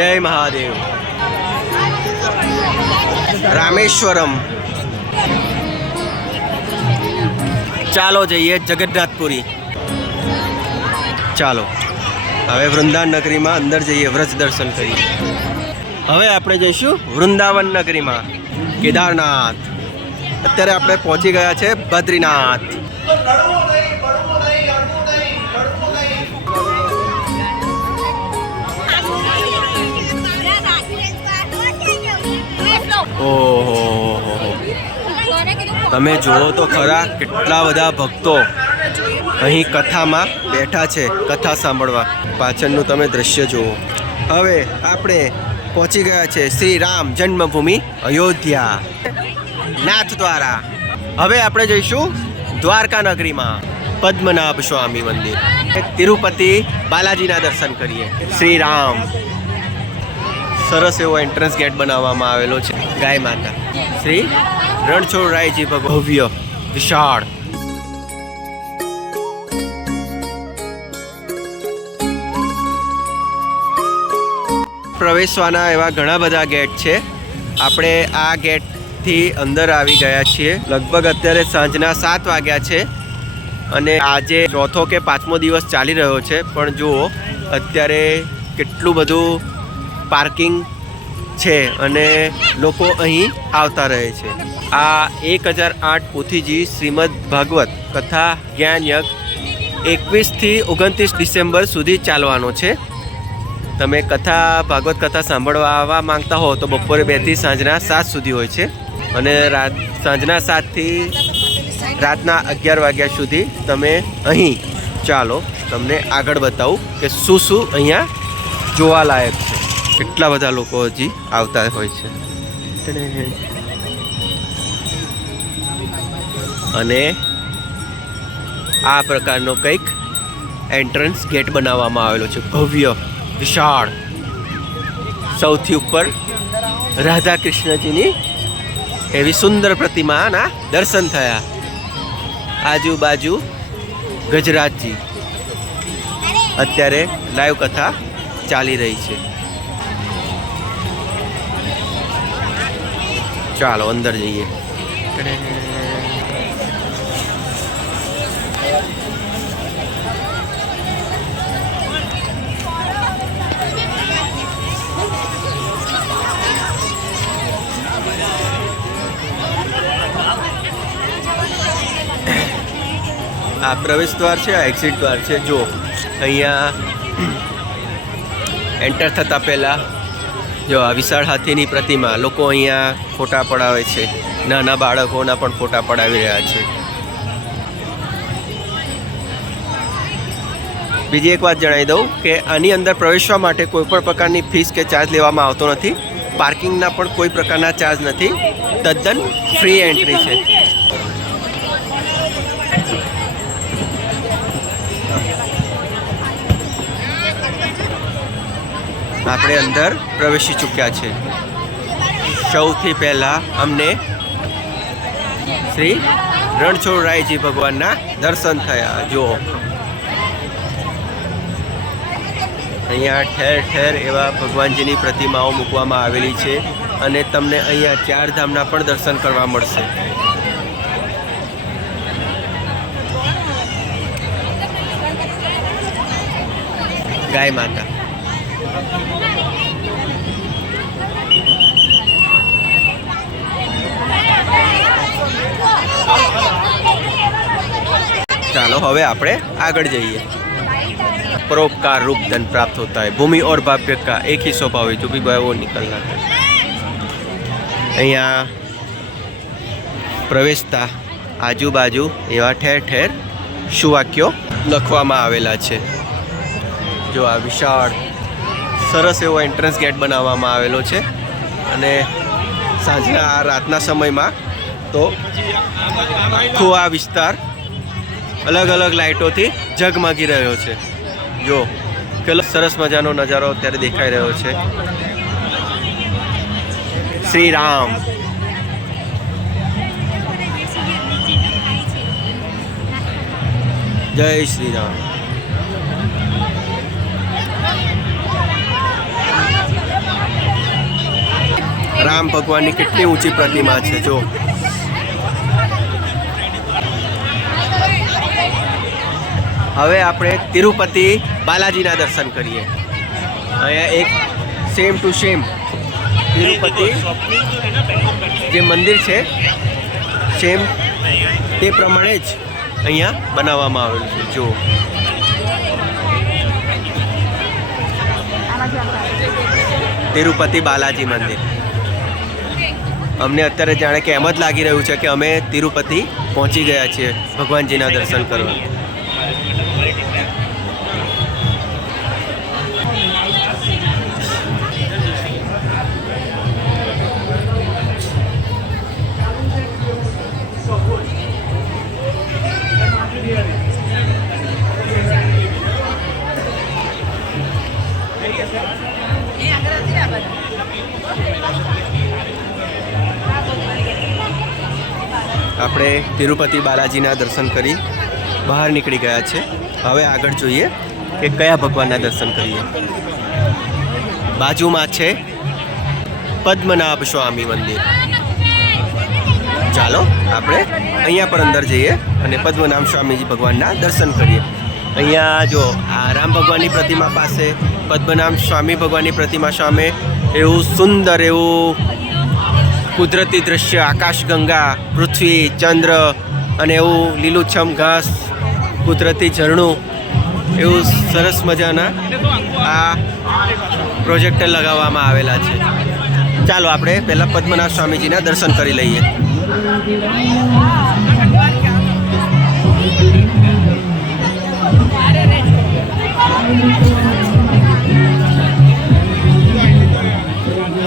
जय महादेव। रामेश्वरम। ચાલો જઈએ જગન્નાથપુરી। ચાલો હવે વૃંદાવન નગરીમાં અંદર જઈએ, વ્રજ દર્શન કરીએ। હવે આપણે જઈશું વૃંદાવન નગરીમાં, કેદારનાથ। અત્યારે આપણે પહોંચી ગયા છે બદ્રીનાથ। ઓહો, તમે જુઓ તો ખરા કેટલા બધા ભક્તો અહીં કથામાં બેઠા છે, કથા સાંભળવા। પાછળનું તમે દ્રશ્ય જુઓ। હવે આપણે પહોંચી ગયા છે શ્રી રામ જન્મભૂમિ અયોધ્યા, નાથ દ્વારા। હવે આપણે જઈશું દ્વારકા નગરીમાં, પદ્મનાભ સ્વામી મંદિર, તિરુપતિ બાલાજીના દર્શન કરીએ। શ્રી રામ, સરસ એવો એન્ટ્રન્સ ગેટ બનાવવામાં આવેલો છે। ગાય માતા શ્રી રણછોડરાયજી ભવ્ય વિશાળ। પ્રવેશવાના એવા ઘણા બધા ગેટ છે। આપણે આ ગેટથી અંદર આવી ગયા છીએ। લગભગ અત્યારે સાંજના 7 વાગ્યા છે અને આજે ચોથો કે 5મો દિવસ ચાલી રહ્યો છે, પણ જુઓ અત્યારે કેટલું બધું પાર્કિંગ છે અને લોકો અહીં આવતા રહે છે। આ 1008 પોથીજી શ્રીમદ ભાગવત કથા જ્ઞાન યજ્ઞ 21 થી 29 ડિસેમ્બર સુધી ચાલવાનો છે। તમે કથા ભાગવત કથા સાંભળવા આવવા માંગતા હો તો બપોરે 2 થી સાંજના 7 સુધી હોય છે અને સાંજના 7 થી રાતના 11 વાગ્યા સુધી તમે અહીં। ચાલો તમને આગળ બતાવું કે શું શું અહીંયા જોવાલાયક છે। કેટલા બધા લોકો હજી આવતા હોય છે અને આ પ્રકારનો કંઈક એન્ટ્રન્સ ગેટ બનાવવામાં આવેલો છે, ભવ્ય વિશાળ। સૌથી ઉપર રાધા કૃષ્ણજીની એવી સુંદર પ્રતિમાના દર્શન થયા। આજુબાજુ ગજરાજજી, અત્યારે લાઈવ કથા ચાલી રહી છે। ચાલો અંદર જઈએ। આ પ્રવેશ દ્વાર છે, આ એક્ઝિટ દ્વાર છે। જો અહીંયા એન્ટર થતાં પહેલાં જો આ વિશાળ હાથીની પ્રતિમા, લોકો અહીંયા ફોટા પડાવે છે, નાના બાળકોના પણ ફોટા પડાવી રહ્યા છે। બીજી એક વાત જણાવી દઉં કે આની અંદર પ્રવેશવા માટે કોઈ પણ પ્રકારની ફીસ કે ચાર્જ લેવામાં આવતો નથી। પાર્કિંગના પણ કોઈ પ્રકારના ચાર્જ નથી, તદ્દન ફ્રી એન્ટ્રી છે। આપણે અંદર પ્રવેશી ચૂક્યા છે। સૌથી પહેલાં અમને શ્રી રણછોડરાયજી ભગવાનના દર્શન થયા। જુઓ અહીંયા ઠેર ઠેર એવા ભગવાનજીની પ્રતિમાઓ મૂકવામાં આવેલી છે અને તમને અહીંયા 4 ધામના પણ દર્શન કરવા મળશે। ગાય માતા, ચાલો હવે આપણે આગળ જઈએ। परोपकार रूप धन प्राप्त होता है, भूमि और भाग्य का एक ही स्वभाव है, जो भी भाई वो निकलना है। અહીંયા પ્રવેશતા આજુબાજુ એવા ઠેર ઠેર સુવાક્યો લખવામાં આવેલા છે। જો આ વિશાળ સરસ એવો એન્ટ્રન્સ ગેટ બનાવવામાં આવેલો છે અને સાંજના રાતના સમયમાં તો આખો આ વિસ્તાર અલગ અલગ લાઇટોથી ઝગમગી રહ્યો છે। જો કેટલો સરસ મજાનો નજારો અત્યારે દેખાઈ રહ્યો છે। શ્રી રામ, જય શ્રી રામ। રામ ભગવાનની કેટલી ઊંચી પ્રતિમા છે જો. હવે આપણે તિરુપતિ બાલાજીના દર્શન કરીએ. અહીંયા એક સેમ ટુ સેમ તિરુપતિ જે મંદિર છે સેમ તે પ્રમાણે જ અહીંયા બનાવવામાં આવેલું છે જો. તિરુપતિ બાલાજી મંદિર. અમને અત્યારે જાણે કે એમ જ લાગી રહ્યું છે કે અમે તિરુપતિ પહોંચી ગયા છીએ ભગવાનજીના દર્શન કરવા. આપણે તિરુપતિ બાલાજીના દર્શન કરી બહાર નીકળી ગયા છે. હવે આગળ જોઈએ કે કયા ભગવાનના દર્શન કરીએ. બાજુમાં છે પદ્મનાભ સ્વામી મંદિર. ચાલો આપણે અહીંયા પર અંદર જઈએ અને પદ્મનાભ સ્વામીજી ભગવાનના દર્શન કરીએ. અહીંયા જો આ રામ ભગવાનની પ્રતિમા પાસે પદ્મનાભ સ્વામી ભગવાનની પ્રતિમા સામે એવું સુંદર એવું કુદરતી દ્રશ્ય, આકાશગંગા, પૃથ્વી, ચંદ્ર અને એવું લીલુંછમ ઘાસ, કુદરતી ઝરણું, એવું સરસ મજાના આ પ્રોજેક્ટર લગાવવામાં આવેલા છે. ચાલો આપણે પહેલાં પદ્મનાભ સ્વામીજીના દર્શન કરી લઈએ.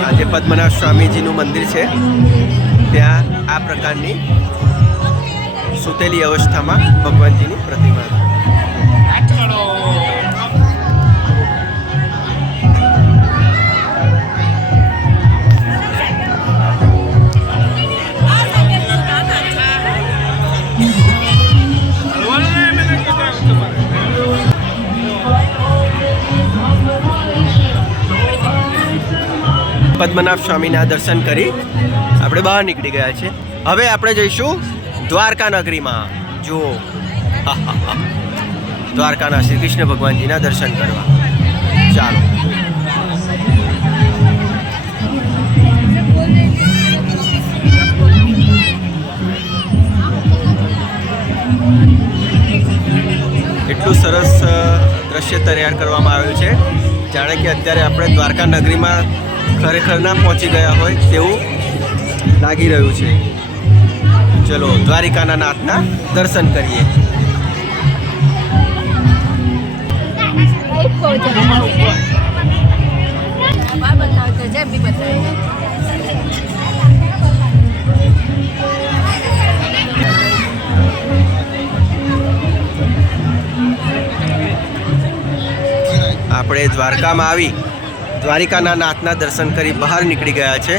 આજે પદ્મનાભ સ્વામીજીનું મંદિર છે ત્યાં આ પ્રકારની સૂતેલી અવસ્થામાં ભગવાનજીની પ્રતિમા. પદ્મનાભ સ્વામીના દર્શન કરી આપણે બહાર નીકળી ગયા છે. હવે આપણે જઈશું દ્વારકા નગરીમાં. જુઓ દ્વારકાના શ્રી કૃષ્ણ ભગવાનજીના દર્શન કરવા. ચાલો એટલું સરસ દ્રશ્ય તૈયાર કરવામાં આવ્યું છે જાણે કે અત્યારે આપણે દ્વારકા નગરીમાં ખરેખર ના પહોંચી ગયા હોય તેવું લાગી રહ્યું છે. ચલો દ્વારિકાના નાથના દર્શન કરીએ. આપણે દ્વારકામાં આવી દ્વારિકાના નાથના દર્શન કરી બહાર નીકળી ગયા છે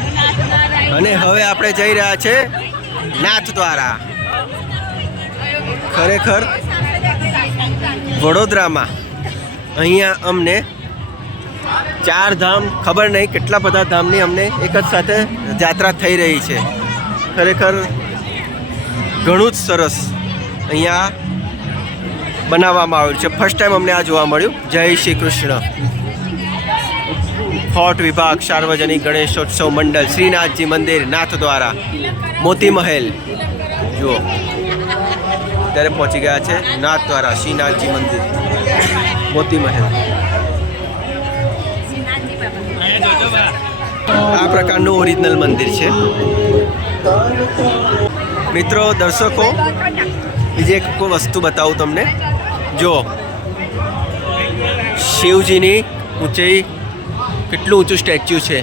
અને હવે આપણે જઈ રહ્યા છે નાથ દ્વારા. ખરેખર વડોદરામાં અહીંયા અમને 4 ધામ, ખબર નહીં કેટલા બધા ધામની અમને એક જ સાથે યાત્રા થઈ રહી છે. ખરેખર ઘણું જ સરસ અહીંયા બનાવવામાં આવ્યું છે. ફર્સ્ટ ટાઈમ અમને આ જોવા મળ્યું. જય શ્રી કૃષ્ણ. ફોર્ટ વિભાગ સાર્વજનિક ગણેશોત્સવ મંડળ શ્રીનાથજી મંદિર નાથ દ્વારા મોતી મહેલ. જુઓ ત્યારે પહોંચી ગયા છે નાથ દ્વારા શ્રીનાથજી મંદિર મોતી મહેલ. આ પ્રકારનું ઓરિજિનલ મંદિર છે. મિત્રો દર્શકો બીજી એક વસ્તુ બતાવું તમને. જો શિવજીની ઊંચાઈ કેટલું ઊંચું સ્ટેચ્યુ છે.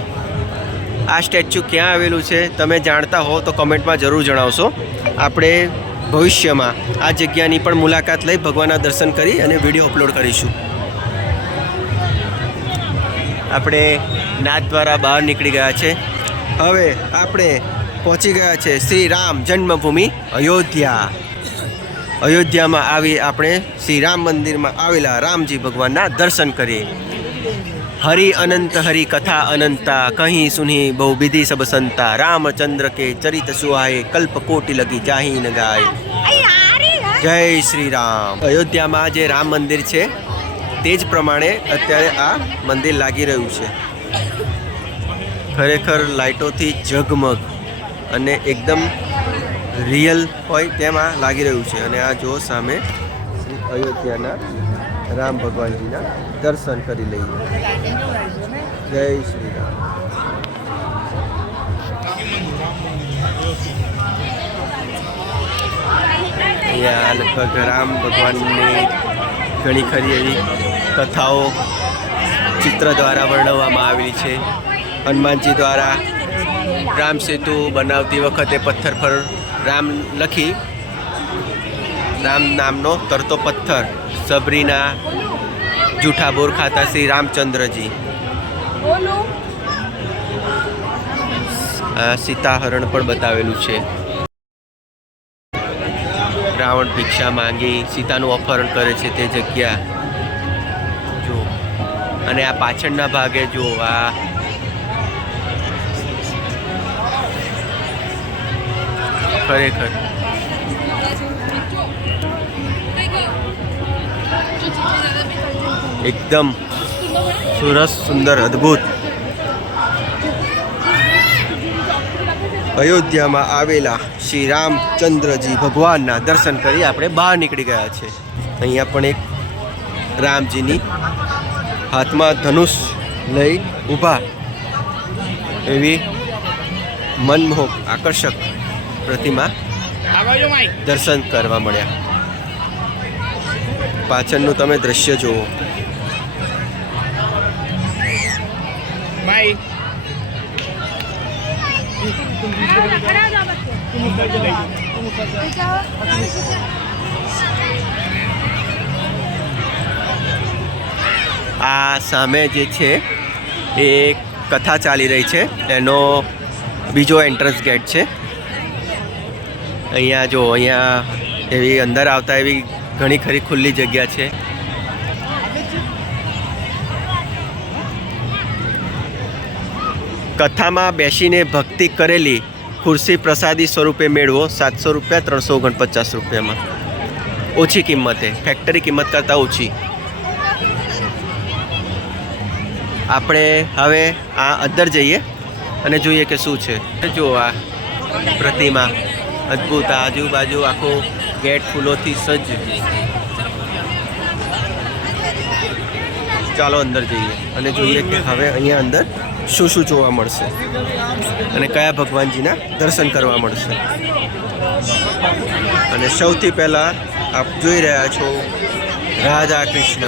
આ સ્ટેચ્યુ ક્યાં આવેલું છે તમે જાણતા હો તો કમેન્ટમાં જરૂર જણાવશો. આપણે ભવિષ્યમાં આ જગ્યાની પણ મુલાકાત લઈ ભગવાનના દર્શન કરી અને વિડીયો અપલોડ કરીશું. આપણે નાથ દ્વારા બહાર નીકળી ગયા છે. હવે આપણે પહોંચી ગયા છે શ્રી રામ જન્મભૂમિ અયોધ્યા. અયોધ્યામાં આવી આપણે શ્રી રામ મંદિરમાં આવેલા રામજી ભગવાનના દર્શન કરીએ. हरि अनंत हरि कथा अनंता कहीं सुनी बहु विधि सब संता रामचंद्र के चरित सुहाए कल्प कोटि लगी जाही न गाय। जय श्री राम। अयोध्या में जे राम मंदिर है तेज प्रमाणे अत्यारे आ मंदिर लागी रह्यु छे। खरेखर लाइटों थी जगमग अने एकदम रियल होय तेमा लागी रह्यु छे। अने आ जो सामे श्री अयोध्याना राम भगवान जी दर्शन करी लईए। जय श्री राम। अहींया लगभग राम भगवान घणी खरी एवी कथाओ चित्र द्वारा वर्णववामां आवेली छे। हनुमान जी द्वारा राम सेतु बनावती वखते पत्थर पर राम लखी राम नामनो तरतो पत्थर सबरीना जूठा बोर खाता श्री रामचंद्र जी। सीताहरण पण बतावेलू छे। रावण भिक्षा मांगी सीतानु अपहरण करे छे ते जग्या जो। अने आ पाछळना भागे जो आ खरेखर एकदम सरस सुंदर अद्भुत अयोध्या में आवेला श्री रामचंद्रजी भगवान दर्शन करी आपणे बहार निकली गया छे। अहींया पण एक रामजीनी हाथ में धनुष लई ऊभा एवी मनमोहक आकर्षक प्रतिमा दर्शन करवा मळ्या। पाछळनुं तमे दृश्य जोवो। आ सामे जे छे एक कथा चाली रही है एनो बीजो एंट्रन्स गेट है। अहींया जो अहींया एवी अंदर आवता एवी घणी खरी खुल्ली जग्या है। कथा में बेसीने भक्ति करेली खुर्सी प्रसादी स्वरूपे मेळवो 700 रुपया 349 रुपया में ओછી किंमते फैक्टरी किंमत करता ओછી। આપણે હવે આ અંદર જઈએ અને જોઈએ કે શું છે। જો આ પ્રતિમા અદ્ભુત આજુબાજુ આખો ગેટ ફૂલોથી સજ્જ। ચાલો અંદર જઈએ અને જોઈએ કે હવે અહીંયા અંદર શું શું જોવા મળશે અને કયા ભગવાનજીના દર્શન કરવા મળશે। અને સૌથી પહેલાં આપ જોઈ રહ્યા છો રાધા કૃષ્ણ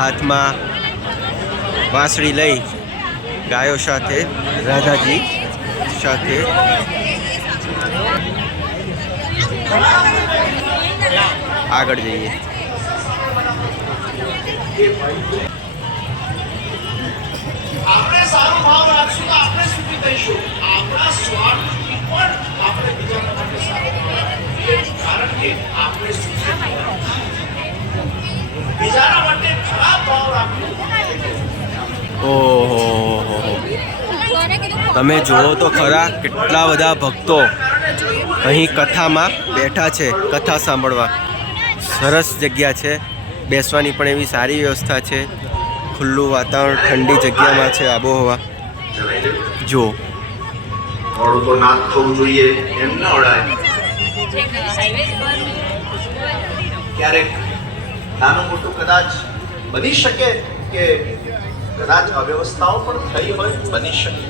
હાથમાં વાંસળી લઈ ગાયો સાથે રાધાજી સાથે આગળ જઈએ। આપણે સારો ભાવ રાખશું તો આપણે સુખી થઈશું। આપણા સ્વાર્થથી પણ આપણે બીજાના માટે સારું કારણ કે આપણે સુખી બીજાના માટે ખરાબ ભાવ રાખવું। ઓહો તમે જુઓ તો ખરા કેટલા બધા ભક્તો અહીં કથામાં બેઠા છે કથા સાંભળવા। સરસ જગ્યા છે બેસવાની પણ એવી સારી વ્યવસ્થા છે। ખુલ્લું વાતાવરણ ઠંડી જગ્યામાં છે આબોહવા જો। મોડું તો ના થવું જોઈએ એમ ના ઓળાય। ક્યારેક નાનું મોટું કદાચ બની શકે કે કદાચ અવ્યવસ્થાઓ પણ થઈ હોય બની શકે।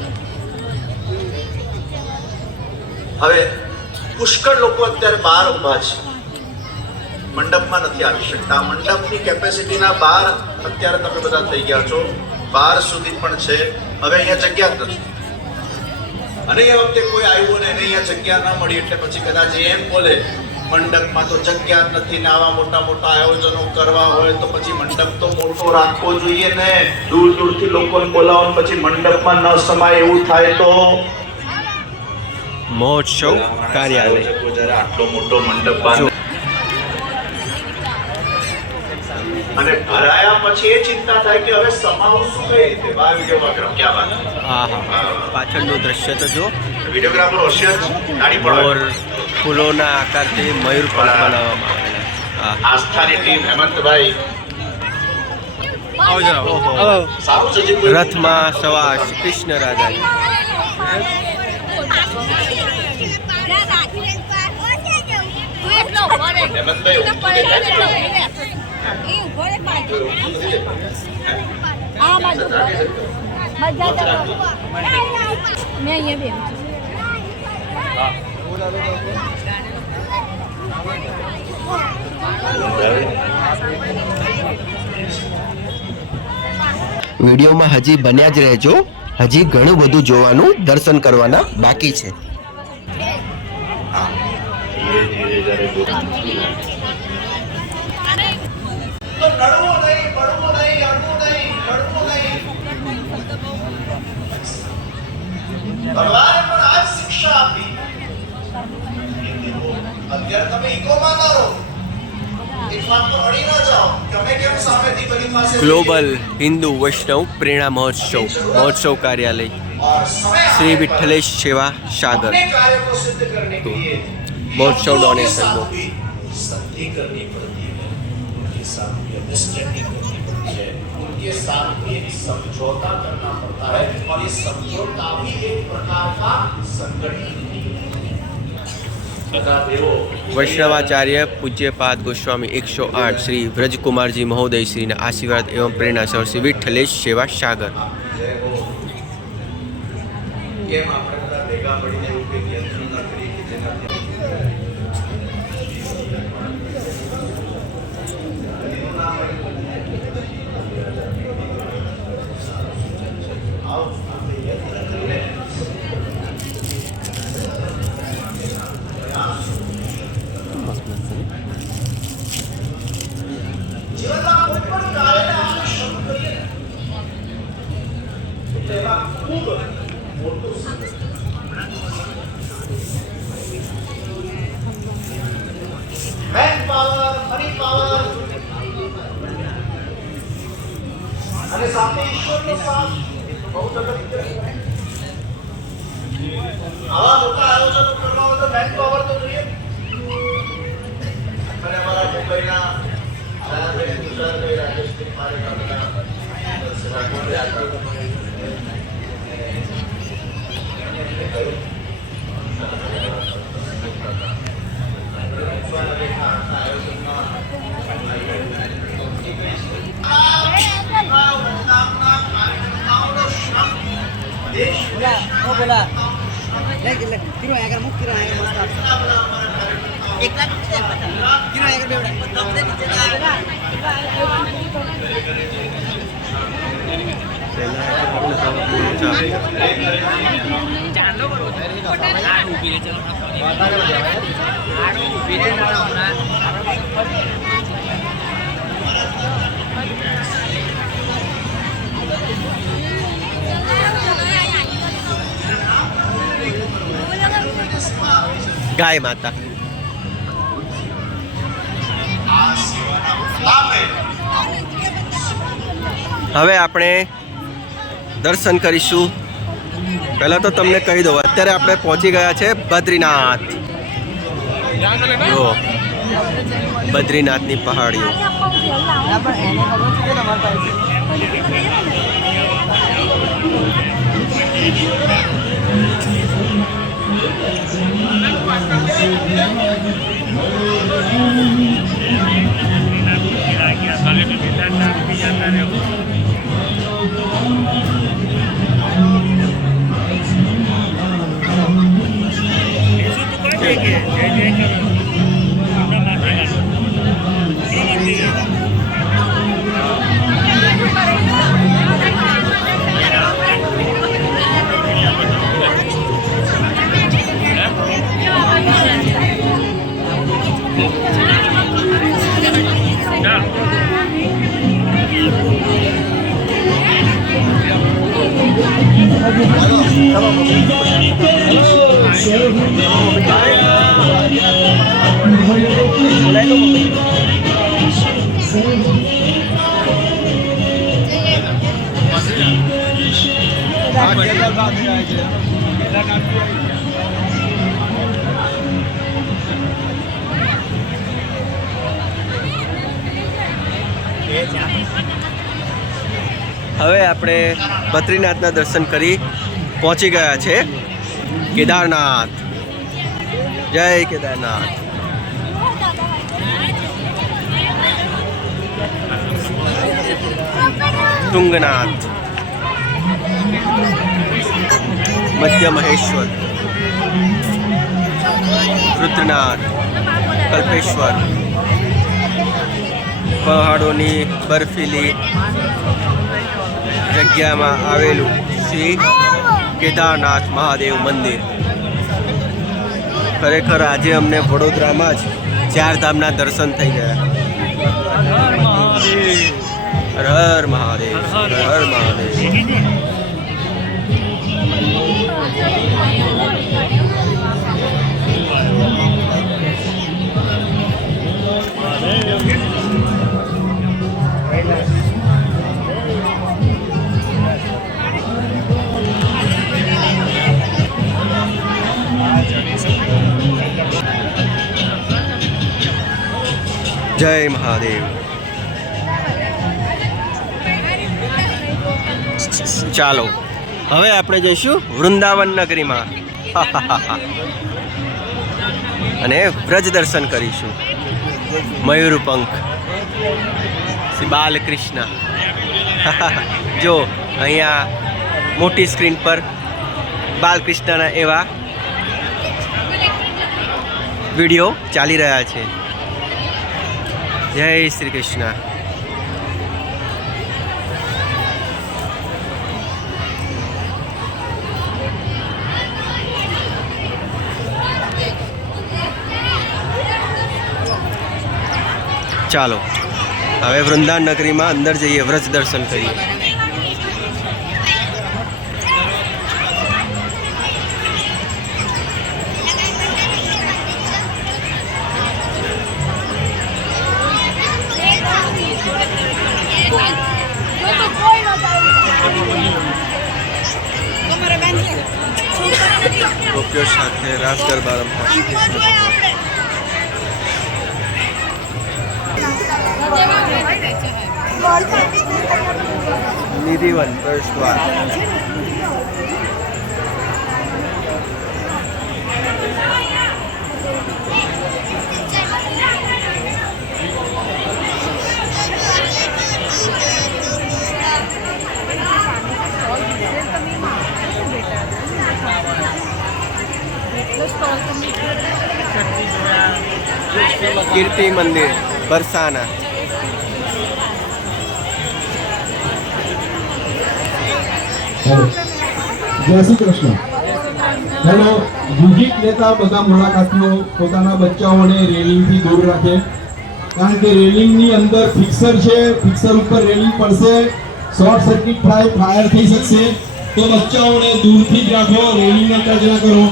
હવે પુષ્કળ લોકો અત્યારે બહાર ઊભા છે મંડપમાં નથી આવી શકતા। મંડપની કેપેસિટીના બહાર અત્યારે તમે બધા થઈ ગયા છો બહાર સુધી પણ છે। હવે અહીંયા જગ્યા જ નથી અને એ વખતે કોઈ આવ્યું ને એને અહીંયા જગ્યા ના મળી એટલે પછી કદાચ એમ બોલે મંડપમાં તો જગ્યા જ નથી ને આવા મોટા મોટા આયોજનો કરવા હોય તો પછી મંડપ તો મોટો રાખવો જોઈએ ને। દૂર દૂરથી લોકોને બોલાવો પછી મંડપમાં ન સમાય એવું થાય તો મહોત્સવ કાર્યાલય જરા આટલો મોટો મંડપ અને ભરાયા પછી એ ચિંતા થાય કે હવે સમાવું શું કઈ રીતે. આ વિડીયોગ્રાફર ક્યાં વાત. હા હા, પાછળનું દ્રશ્ય તો જો. વિડીયોગ્રાફર હોશિયાર નાની મોર ફૂલોના આકારથી મયુર પણ બનાવવામાં આવેલા. હા, આસ્થાની ટીમ હેમંતભાઈ સારું છે. રથમાં સવાર શ્રી કૃષ્ણ રાજાજી. વિડીયોમાં હજી બન્યા જ રહેજો, હજી ઘણું બધું જોવાનું, દર્શન કરવાના બાકી છે. ભગવાને પણ આ શિક્ષા આપી. અત્યારે તમે ઇકોમાં ના રહો, એક વાત તો અડી ના જાઓ કે અમે કેમ સામેથી બની પાસે. ગ્લોબલ હિન્દુ વૈષ્ણવ પ્રેરણા મહોત્સવ કાર્યાલય श्री विठलेश सेवा सागर महोत्सव डोनेशन संधि करनी पड़ती है, उनके साथ अंडरस्टैंडिंग करनी पड़ती है, उनके साथ एक समझौता करना पड़ता है और ये समझौता भी एक प्रकार का संगठन है. वैष्णवाचार्य पूज्यपाद गोस्वामी 108 श्री व्रजकुमार जी महोदय श्री आशीर्वाद एवं प्रेरणा सर श्री विठलेश सेवा सागर. કેમ આપણે બધા ભેગા મળીને એવું કંઈક યંત્ર ના કરીએ કે જેનાથી જીવનમાં કોઈ પણ કાર્યને આપણે શરૂ કરીએ તો તેમાં ખૂબ मैन पावर, मनी पावर અને સાથે ઈશ્વરનો સાથ બહુ અગત્ય છે. આવા મોટા આયોજનો કરવા હોય તો મેન પાવર તો જોઈએ. અને અમારા મુંબઈના ગુજરાતભાઈ રાજેશભાઈ પારેખા બધા સેવા કોને આગળ गाय माता હવે આપણે દર્શન કરીશું. પહેલાં તો તમને કહી દઉં, અત્યારે આપણે પહોંચી ગયા છે બદ્રીનાથ. જો બદ્રીનાથની પહાડીઓ. હવે આપણે બદ્રીનાથના દર્શન કરી પહોંચી ગયા છે કેદારનાથ. જય કેદારનાથ. તુંગનાથ, મધ્ય મહેશ્વર, રુદ્રનાથ, કલ્પેશ્વર, પહાડોની બર્ફીલી જગ્યામાં આવેલું શ્રી કેદારનાથ મહાદેવ મંદિર. ખરેખર આજે અમને વડોદરામાં જ 4 ધામના દર્શન થઈ ગયા. હર હર મહાદેવ, હર હર મહાદેવ. જય મહાદેવ. ચાલો હવે આપણે જઈશું વૃંદાવન નગરીમાં અને વ્રજ દર્શન કરીશું. મયુરપંખ, શ્રી બાલકૃષ્ણ. જો અહીંયા મોટી સ્ક્રીન પર બાલકૃષ્ણના એવા વિડીયો ચાલી રહ્યા છે. જય શ્રી કૃષ્ણ. ચાલો હવે વૃંદાવન નગરીમાં અંદર જઈએ, વ્રજ દર્શન કરીએ. ગોપીઓ સાથે રાસ ગરબા રમતા શ્રી કૃષ્ણ ભગવાન. નિધિવન પ્રવેશદ્વાર. કીર્તિ મંદિર બરસાના. જય શ્રી કૃષ્ણ. હેલો. યુગિક નેતા બધા મુલાકાતીઓ પોતાના બચ્ચાઓને રેલિંગથી દૂર રાખે, કારણ કે રેલિંગની અંદર ફિક્સર છે, ફિક્સર ઉપર રેલિંગ પડશે, શોર્ટ સર્કિટ થાય, ફાયર થઈ શકશે. તો બચ્ચાઓને દૂરથી જ રાખો, રેલિંગને ટચ ના કરો.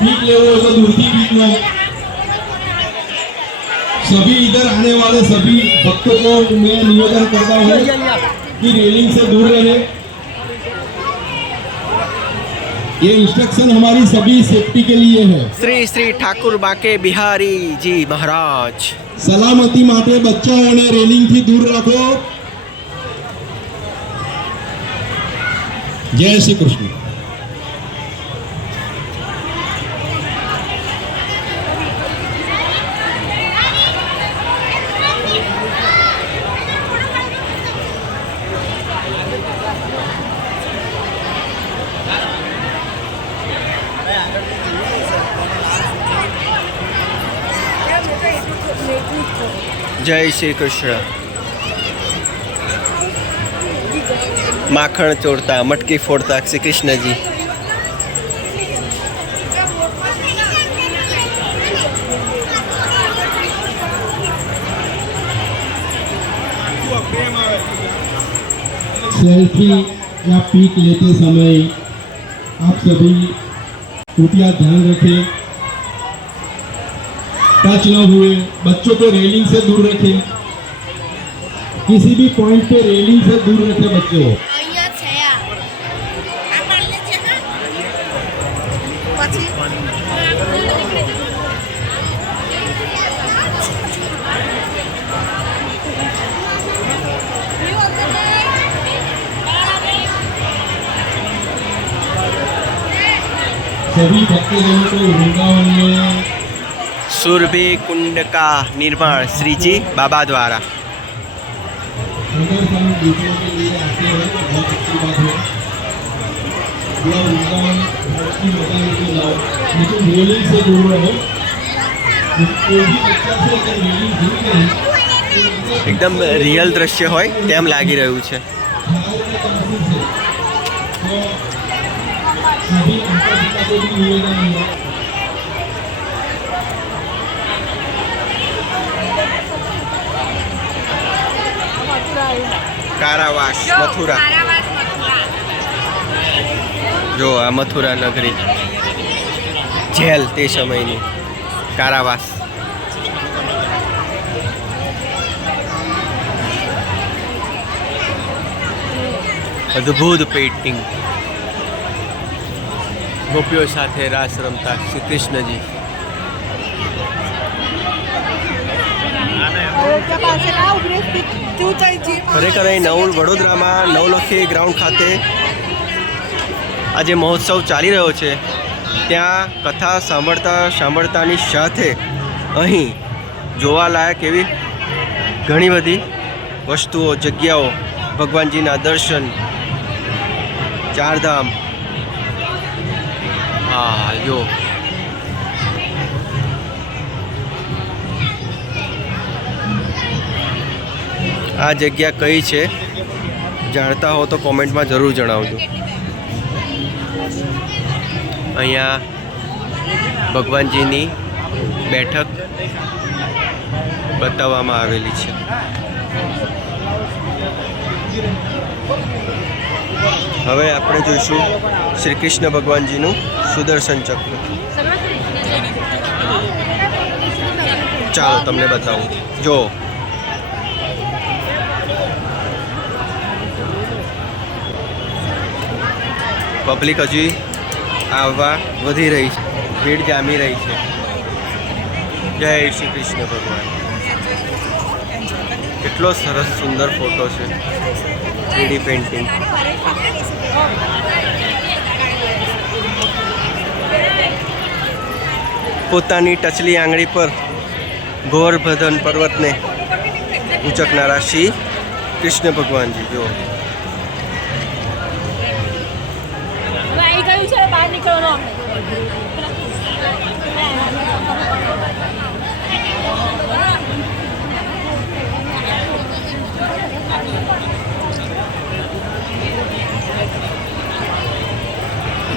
पीक ले वो तो दूर की पीक लो। सभी इधर आने वाले सभी भक्तों को मैं निवेदन करता हूँ कि रेलिंग से दूर रहे। ये इंस्ट्रक्शन हमारी सभी सेफ्टी के लिए है। श्री श्री ठाकुर बाके बिहारी जी महाराज सलामती माटे बच्चाओने रेलिंग थी दूर रखो। जय श्री कृष्ण। जय श्री कृष्ण। माखण चोरता मटकी फोड़ता श्री कृष्ण जी। सेल्फी या पिक लेते समय आप सभी कृपया ध्यान रखें, टच न हुए, बच्चों को रेलिंग से दूर रखें, किसी भी पॉइंट पे रेलिंग से दूर रखें बच्चों। सभी भक्तजनों को वृंदावन में सुरभि कुंड का निर्माण श्री जी बाबा द्वारा। अगर हम देखने के लिए आते हैं बहुत अच्छी बात है। पूरा वृंदावन की मजा लेके जाओ, लेकिन रेलिंग से दूर रहो। कोई भी बच्चा से अगर रेलिंग दूर नहीं एकदम रियल दृश्य होय तेम लागी રહ્યું છે। सभी माता पिता को भी निवेदन है કારાવાસ મથુરા, જો આ મથુરા નગરી, જેલ તે સમયની કારાવાસ। અદ્ભુત પેઇન્ટિંગ, ગોપીઓ સાથે રાસ રમતા શ્રી કૃષ્ણજી। ખરેખર અહીં વડોદરામાં નવલખી ગ્રાઉન્ડ ખાતે આજે મહોત્સવ ચાલી રહ્યો છે, ત્યાં કથા સાંભળતાની સાથે અહીં જોવાલાયક એવી ઘણી બધી વસ્તુઓ, જગ્યાઓ, ભગવાનજીના દર્શન, ચારધામ। હા જો આ જગ્યા કઈ છે, જાણતા હો તો કોમેન્ટમાં જરૂર જણાવજો। અહીંયા ભગવાનજીની બેઠક બતાવવામાં આવેલી છે। હવે આપણે જોઈશું શ્રી કૃષ્ણ ભગવાનજીનું સુદર્શન ચક્ર। ચાલો તમને બતાવું। જો પબ્લિક હજી આવવા વધી રહી છે, ભીડ જામી રહી છે। જય શ્રી કૃષ્ણ ભગવાન। કેટલો સરસ સુંદર ફોટો છે, 3D પેઇન્ટિંગ। પોતાની ટચલી આંગળી પર ગોવર્ધન પર્વતને ઉંચકનારા શ્રી કૃષ્ણ ભગવાનજી। જો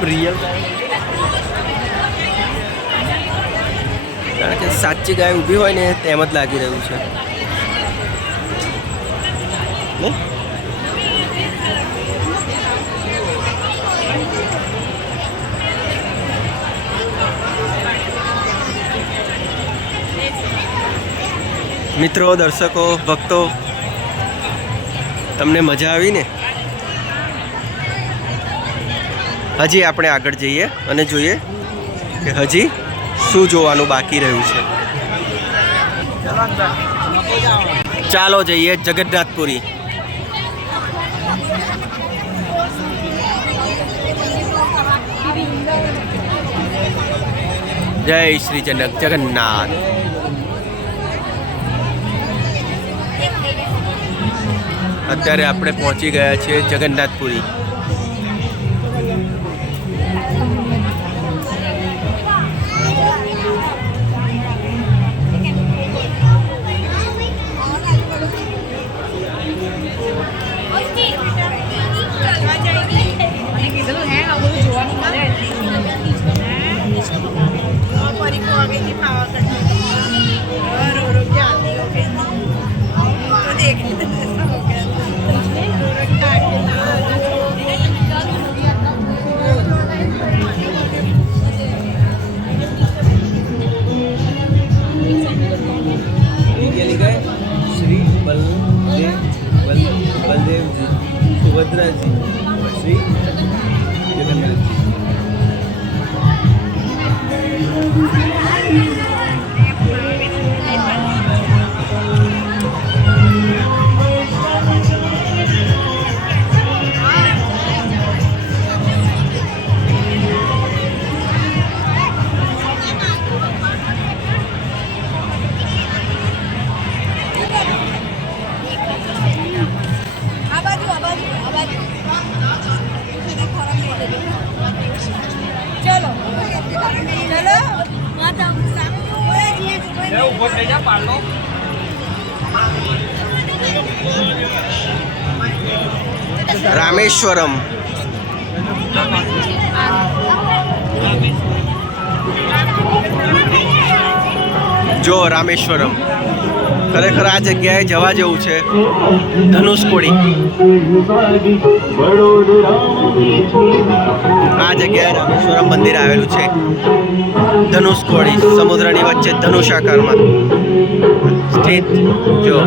રિયલ, કારણ કે સાચી ગાય ઊભી હોય ને તેમ જ લાગી રહ્યું છે ને? મિત્રો, દર્શકો, ભક્તો, તમને મજા આવી ને? હજી આપણે આગળ જઈએ અને જોઈએ કે હજી શું જોવાનું બાકી રહ્યું છે। ચાલો જઈએ જગન્નાથપુરી। જય શ્રી જગન્નાથ। અત્યારે આપણે પહોંચી ગયા છીએ જગન્નાથપુરી। श्री बलदेव जी, सुभद्रा जी, श्री जगन्नाथ जी। રામેશ્વરમ. જો રામેશ્વરમ ખરેખર આ જગ્યાએ જવા જેવું છે. ધનુષકોડી આ જગ્યાએ રામેશ્વરમ મંદિર આવેલું છે. ધનુષકોડી સમુદ્રની વચ્ચે ધનુષ આકારમાં સ્થિત. જો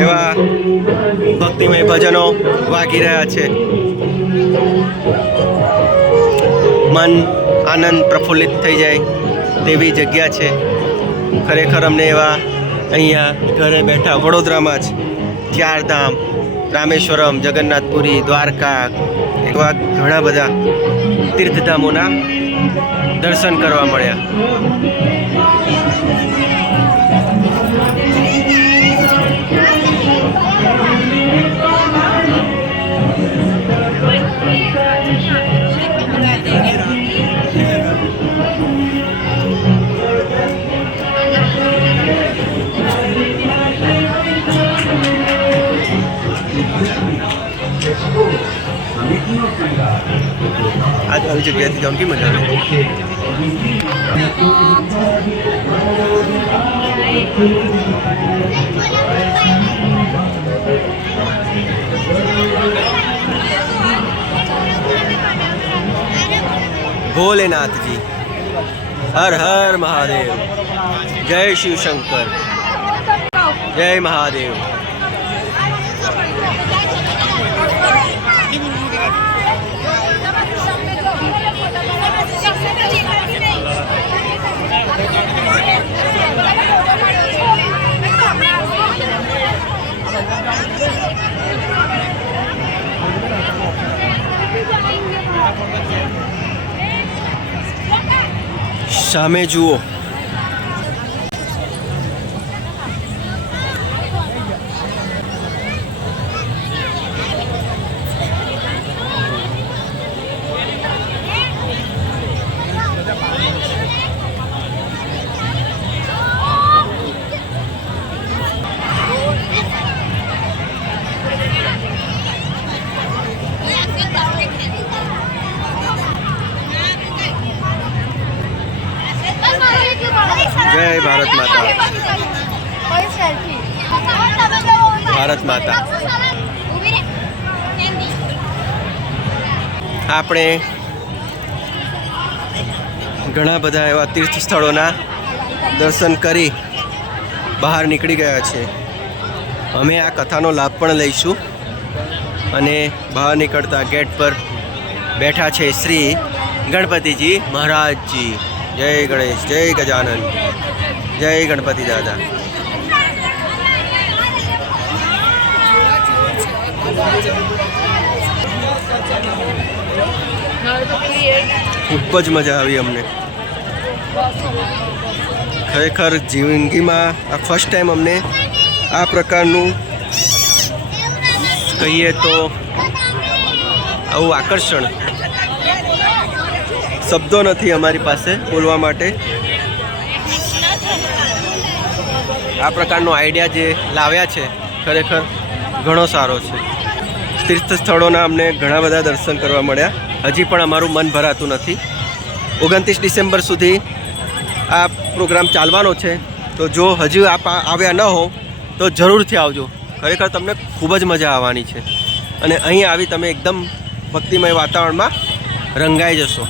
એવા ભક્તિમય ભજનો વાગી રહ્યા છે. મન આનંદ પ્રફુલ્લિત થઈ જાય તેવી જગ્યા છે. ખરેખર અમને એવા અહીંયા ઘરે બેઠા વડોદરામાં જ 4 ધામ રામેશ્વરમ, જગન્નાથપુરી, દ્વારકા એવા ઘણા બધા તીર્થધામોના દર્શન કરવા મળ્યા. आज આવી જગ્યાએથી જવાનું કેવી મજા આવે. ભોલેનાથજી, હર હર મહાદેવ, જય શિવ શંકર, જય મહાદેવ. સામે જુઓ, જય ભારત માતા, ભારત માતા. આપણે ઘણા બધા એવા તીર્થ સ્થળોના દર્શન કરી બહાર નીકળી ગયા છે. અમે આ કથાનો લાભ પણ લઈશું અને બહાર નીકળતા ગેટ પર બેઠા છે શ્રી ગણપતિજી મહારાજજી. જય ગણેશ, જય ગજાનન, જય ગણપતિ દાદા. ખૂબ જ મજા આવી અમને. ખરેખર જિંદગીમાં આ ફર્સ્ટ ટાઈમ અમને આ પ્રકારનું કહીએ તો આવું આકર્ષણ, શબ્દો નથી અમારી પાસે બોલવા માટે. આ પ્રકારનો આઈડિયા જે લાવ્યા છે ખરેખર ઘણો સારો છે. તીર્થ સ્થળોના અમને ઘણા બધા દર્શન કરવા મળ્યા. હજી પણ અમારું મન ભરાતું નથી. 29 ડિસેમ્બર સુધી આ પ્રોગ્રામ ચાલવાનો છે. તો જો હજુ આપ આવ્યા ન હો તો જરૂરથી આવજો. ખરેખર તમને ખૂબ જ મજા આવવાની છે અને અહીં આવી તમે એકદમ ભક્તિમય વાતાવરણમાં રંગાઈ જશો.